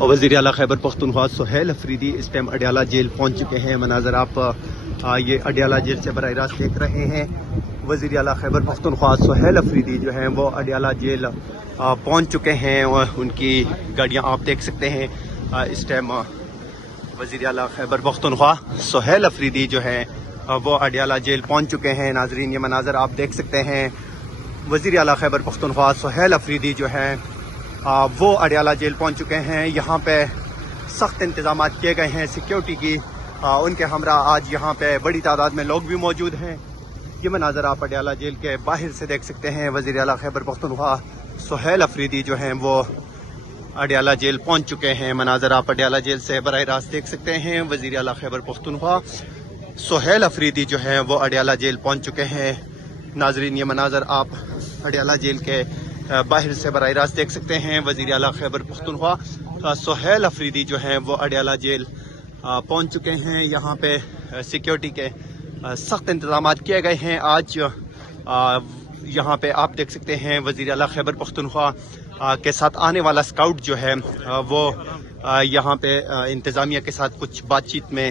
وزیر اعلیٰ خیبر پختونخوا سہیل افریدی اس time Adiala jail پہنچ چکے ہیں. مناظر آپ یہ اڈیالہ جیل سے براہ راست دیکھ رہے ہیں. وزیر اعلیٰ خیبر پختونخوا سہیل افریدی جو ہیں وہ اڈیالہ جیل پہنچ چکے ہیں اور ان کی گاڑیاں آپ دیکھ سکتے ہیں. اس ٹائم وزیر اعلیٰ خیبر پختونخوا سہیل افریدی جو ہیں وہ اڈیالہ جیل پہنچ چکے ہیں. ناظرین یہ مناظر آپ دیکھ سکتے ہیں. وزیر اعلیٰ خیبر پختونخوا سہیل افریدی جو ہیں وہ اڈیالہ جیل پہنچ چکے ہیں. یہاں پہ سخت انتظامات کیے گئے ہیں سیکیورٹی کی. ان کے ہمراہ آج یہاں پہ بڑی تعداد میں لوگ بھی موجود ہیں. یہ مناظر آپ اڈیالہ جیل کے باہر سے دیکھ سکتے ہیں. وزیر اعلیٰ خیبر پختونخوا سہیل افریدی جو ہیں وہ اڈیالہ جیل پہنچ چکے ہیں. مناظر آپ اڈیالہ جیل سے براہ راست دیکھ سکتے ہیں. وزیر اعلیٰ خیبر پختونخوا سہیل افریدی جو ہیں وہ اڈیالہ جیل پہنچ چکے ہیں. ناظرین یہ مناظر آپ اڈیالہ جیل کے باہر سے براہ راست دیکھ سکتے ہیں. وزیر اعلیٰ خیبر پختونخوا سہیل افریدی جو ہیں وہ اڈیالہ جیل پہنچ چکے ہیں. یہاں پہ سیکیورٹی کے سخت انتظامات کیے گئے ہیں. آج یہاں پہ آپ دیکھ سکتے ہیں وزیر اعلیٰ خیبر پختونخوا کے ساتھ آنے والا اسکاؤٹ جو ہے وہ یہاں پہ انتظامیہ کے ساتھ کچھ بات چیت میں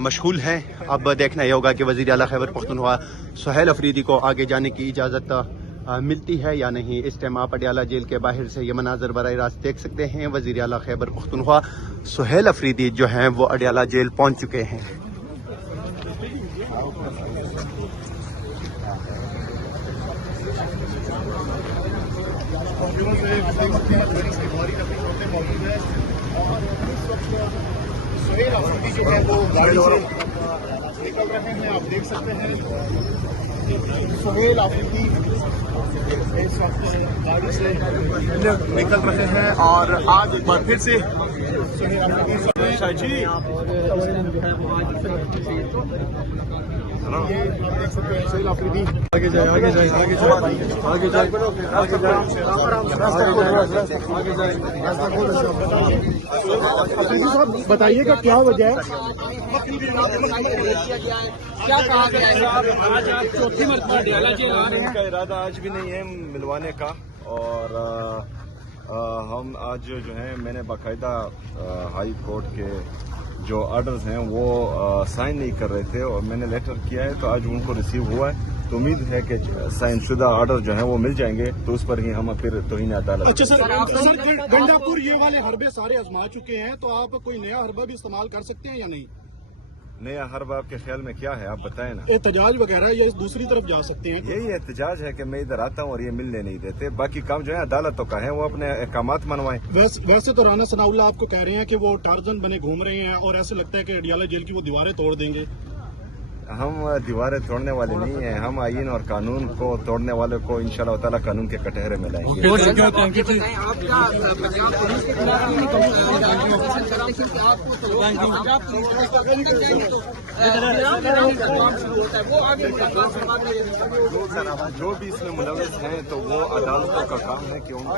مشغول ہے. اب دیکھنا یہ ہوگا کہ وزیر اعلیٰ خیبر پختونخوا سہیل افریدی کو آگے جانے کی اجازت ملتی ہے یا نہیں. اس ٹائم آپ اڈیالہ جیل کے باہر سے یہ مناظر براہ راست دیکھ سکتے ہیں. وزیر اعلیٰ خیبر پختونخوا سہیل افریدی جو ہیں وہ اڈیالہ جیل پہنچ چکے ہیں. سہیل افریدی جو ہے وہ گاڑی سے نکل رہے ہیں. آپ دیکھ سکتے ہیں سہیل افریدی اس وقت گاڑی سے نکل رہے ہیں اور آج ایک بار پھر سے سہیل افریدی سہیل افریدی آگے جائے آگے جائے آگے جائے آگے جائے افریدی صاحب بتائیے گا کیا وجہ ہے؟ کیا کہا گیا ہے آج آپ چوتھی مرتبہ اڈیالہ جیل آ رہے ہیں؟ کا ارادہ آج بھی نہیں ہے ملوانے کا. اور ہم آج جو ہے میں نے باقاعدہ ہائی کورٹ کے جو آرڈرز ہیں وہ سائن نہیں کر رہے تھے اور میں نے لیٹر کیا ہے تو آج ان کو ریسیو ہوا ہے. تو امید ہے کہ سائن شدہ آرڈر جو ہیں وہ مل جائیں گے تو اس پر ہی ہم پھر توہین عدالت. اچھا سر گنڈا پور یہ والے حربے سارے آزما چکے ہیں تو آپ کوئی نیا حربہ بھی استعمال کر سکتے ہیں یا نہیں؟ نیا حربہ آپ کے خیال میں کیا ہے آپ بتائیں نا. احتجاج وغیرہ یا دوسری طرف جا سکتے ہیں؟ یہی احتجاج ہے کہ میں ادھر آتا ہوں اور یہ ملنے نہیں دیتے. باقی کام جو ہے عدالتوں کا ہے وہ اپنے احکامات منوائیں. ویسے تو رانا ثناء اللہ آپ کو کہہ رہے ہیں کہ وہ ٹارزن بنے گھوم رہے ہیں اور ایسے لگتا ہے کہ اڈیالہ جیل کی وہ دیواریں توڑ دیں گے. ہم دیواریں توڑنے والے نہیں ہیں. ہم آئین اور قانون کو توڑنے والے کو انشاءاللہ تعالی قانون کے کٹہرے میں لائیں گے. جو بھی اس میں ملوث ہیں تو وہ عدالتوں کا کام ہے کہ ان کو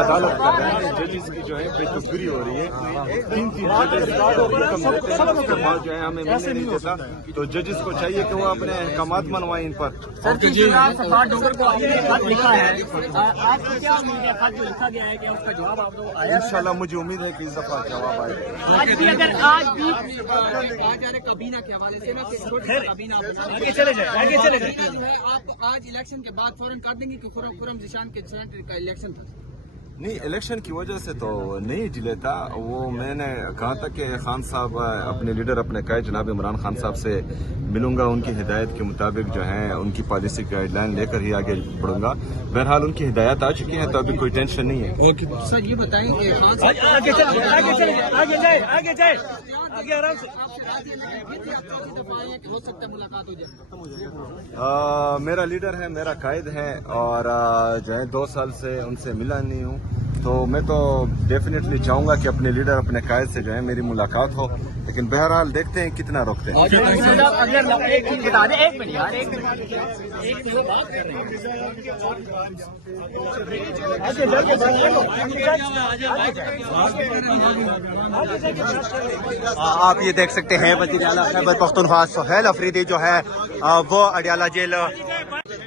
عدالت کر رہے ہیں. ججز کی جو ہے بے تقرری ہو رہی ہے. تین کے بعد جو ہے ہمیں ملنے نہیں دیتا. تو ججز کو چاہیے کہ وہ اپنے احکامات منوائیں ان پر. انشاءاللہ مجھے امید ہے کہ اس دفعہ جواب آئے گا. کابینہ کے حوالے سے آپ آج الیکشن کے بعد فوراً کر دیں گے کہ خرم ذیشان کے سینٹر کا الیکشن تھا. نہیں الیکشن کی وجہ سے تو نہیں ڈیلے تھا. وہ میں نے کہا تھا کہ خان صاحب اپنے لیڈر اپنے قائد جناب عمران خان صاحب سے ملوں گا. ان کی ہدایت کے مطابق جو ہیں ان کی پالیسی گائیڈ لائن لے کر ہی آگے بڑھوں گا. بہرحال ان کی ہدایات آ چکی ہیں تو ابھی کوئی ٹینشن نہیں ہے. سر یہ بتائیں کہ میرا لیڈر ہے میرا قائد ہے اور جو ہے 2 سال سے ان سے ملا نہیں ہوں. تو میں تو ڈیفینیٹلی چاہوں گا کہ اپنے لیڈر اپنے قائد سے جو ہے میری ملاقات ہو. لیکن بہرحال دیکھتے ہیں کتنا روکتے ہیں. آپ یہ دیکھ سکتے ہیں وزیر اعلیٰ خیبر پختونخوا سہیل افریدی جو ہے وہ اڈیالہ جیل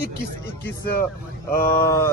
21